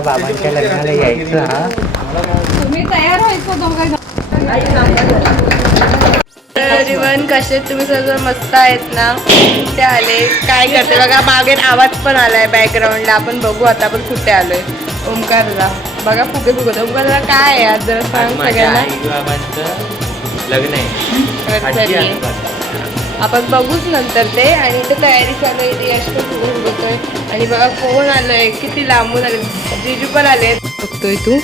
बाबांच्या लग्नाला यायचं हा. तुम्ही तयार व्हायचं दोघं. जीवन कसे तुम्ही? सगळं मस्त आहेत ना? कुठे आले? काय करते? बघा मागे आवाज पण आलाय बॅकग्राऊंडला आपण बघू आता आपण कुठे आलोय. ओमकारला. बघा फुगे फुगत ओमकारला काय आहे आज? जरा सांग सगळ्यांना. लग्न आहे. आपण बघूच नंतर ते. आणि इथे तयारी चालू आहे यश पण फुगे फुगतोय आणि बघा कोण आलंय? किती लांबून आले? जिजू पण आले बघतोय तू.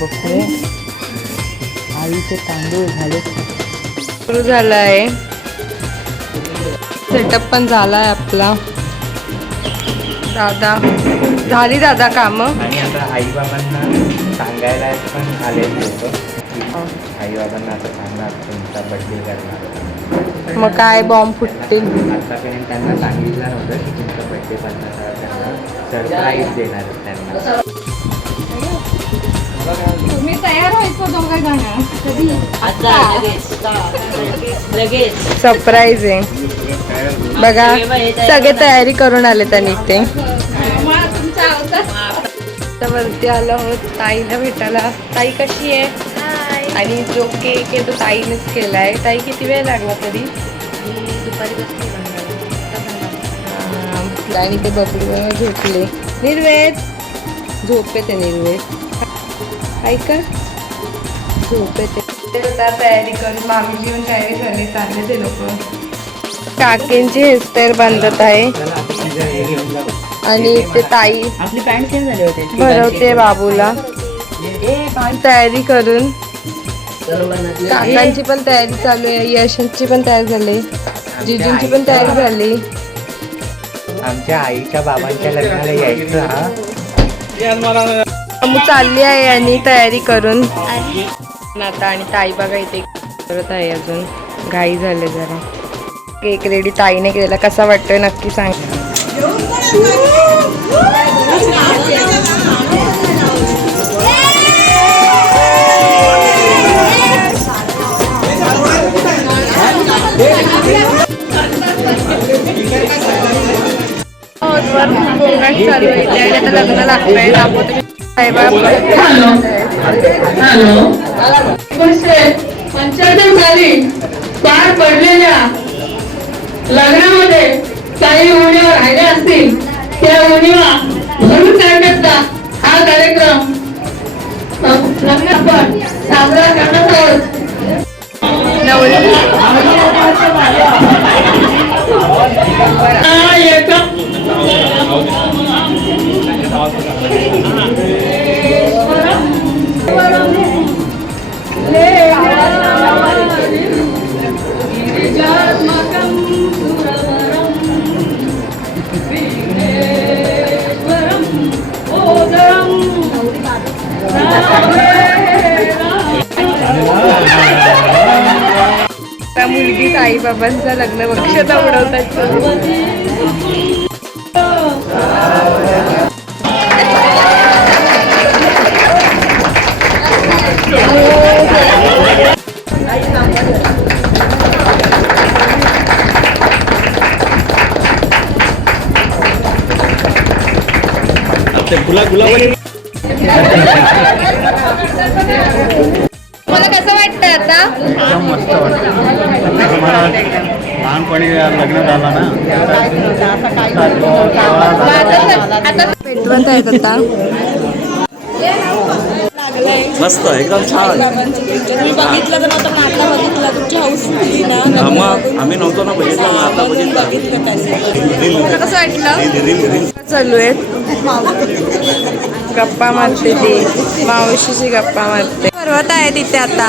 बघू आईचे तांदूळ झाले. सुरू झालाय. सेटअप पण झालाय आपला. दादा. झाली दादा काम? आणि आता आई बाबांना सांगायला पण आले आई बाबांना आता सांगणार तुमचा बड्डे करणार. मग काय बॉम्ब फुटतील? आतापर्यंत त्यांना सांगितलं नव्हतं की तुमचा बड्डे बनणार त्यांना सरप्राईज देणार आहे त्यांना. तुम्ही तयार व्हायचं दोघं जण. कधी? सरप्राईज आहे. बघा सगळे तयारी करून आले त्यांनी ते मला तुमचा अवतार. आता वरती आलो आहोत. ताईला भेटायला. ताई कशी आहे? आणि जो केक आहे तो ताईनेच केलाय ताई किती वेळ लागला तरी? दुपारी आणि ते बबलू झोपले. निर्वेद? झोपे ते निर्वेद. ऐका. झोपे ते तयारी करून मामीची पण तयारी झाली चालले ते लोक. काकींची हेअरस्टाईल बांधत आहे. घेऊन आणि ते ताई आपली पॅन्ट चेंज झाली होते. भरवते बाबूला. तयारी करून काकांची पण तयारी चालू आहे यशांची पण तयारी झाली जिजूंची पण तयारी झाली. आमच्या आईच्या बाबांच्या लग्नाला यायचं हा. चालली आहे आणि तयारी करून. आता आणि ताई बघा इथे करत आहे अजून. घाई झाले जरा. केक रेडी ताईने केलेला कसा वाटतोय नक्की सांग. गोंगाट चालू आहे. आता लग्न लागतंय दाखवतो पंच्याहत्तर साली पार पडलेल्या लग्नामध्ये काही उणीवा राहिल्या असतील त्या उणीवा भरून काढण्याचा हा कार्यक्रम त्या मुलगी साईबाबांचं लग्न बक्षता उडवतात. मला कसं वाटतं आता? एकदम मस्त वाटतं मला लहानपणी लग्न झालं ना आता पेटवत आहेत आता मस्त एकदम छान तुम्ही बघितलं तर नव्हतं पण आता बघितलं तुमची हाऊस होती ना मग आम्ही नव्हतो ना बघितलं तुला कसं वाटलं चालू आहेत. गप्पा मारते ती. मावशीची गप्पा मारते. पर्वत आहे तिथे आता.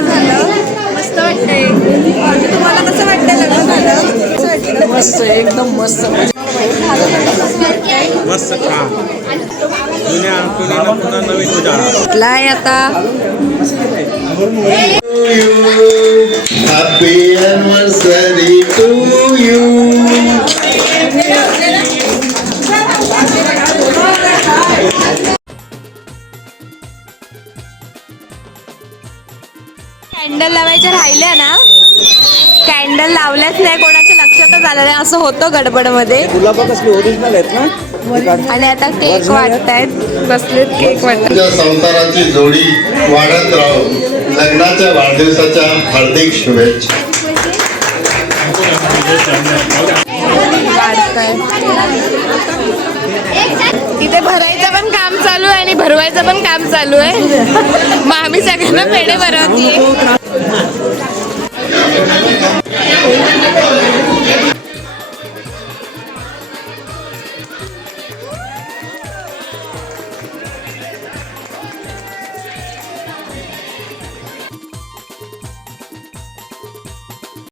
झालं. मस्त वाटतंय. तुम्हाला कसं वाटतंय लग्न झालं? मस्त एकदम मस्त. मस्त पुन्हा नवीन उजाळा कुठला आहे आता लावल्याच नाही असं होतं गडबडमध्ये. गुलाबा कसली ओरिजिनल आहेत ना? आणि आता केक वाटतायत. बसलेत केक वाटत. संसाराची जोडी वाढत राहो लग्नाच्या वाढदिवसाच्या हार्दिक शुभेच्छा. इथे भरायचं पण काम चालू आहे आणि भरवायचं पण काम चालू आहे. मग आम्ही सगळ्यांना पेढे भरवतीये.